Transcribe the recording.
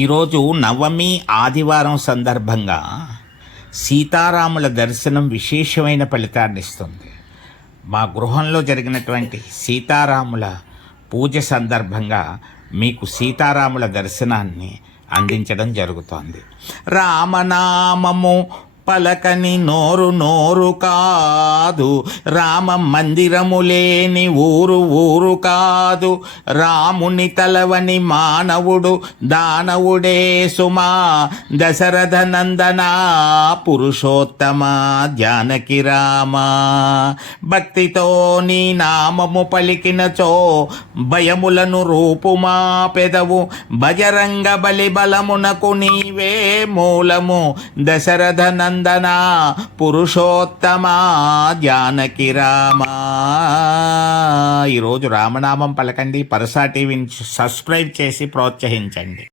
ఈరోజు నవమి ఆదివారం సందర్భంగా సీతారాముల దర్శనం విశేషమైన ఫలితాన్ని ఇస్తుంది. మా గృహంలో జరిగినటువంటి సీతారాముల పూజ సందర్భంగా మీకు సీతారాముల దర్శనాన్ని అందించడం జరుగుతోంది. రామనామము పలకని నోరు నోరు కాదు, రామ మందిరము లేని ఊరు ఊరు కాదు, రాముని తలవని మానవుడు దానవుడే సుమా, దశరథ నందన పురుషోత్తమ జానకి రామ. భక్తితో నీ నామము పలికినచో భయములను రూపుమా పెదవు, బజరంగ బలి బలమునకు నీవే మూలము, దశరథ నందన పురుషోత్తమ జానకి రామ. ఈరోజు రామనామం పలకండి. పరసా టీవీని సబ్స్క్రైబ్ చేసి ప్రోత్సహించండి.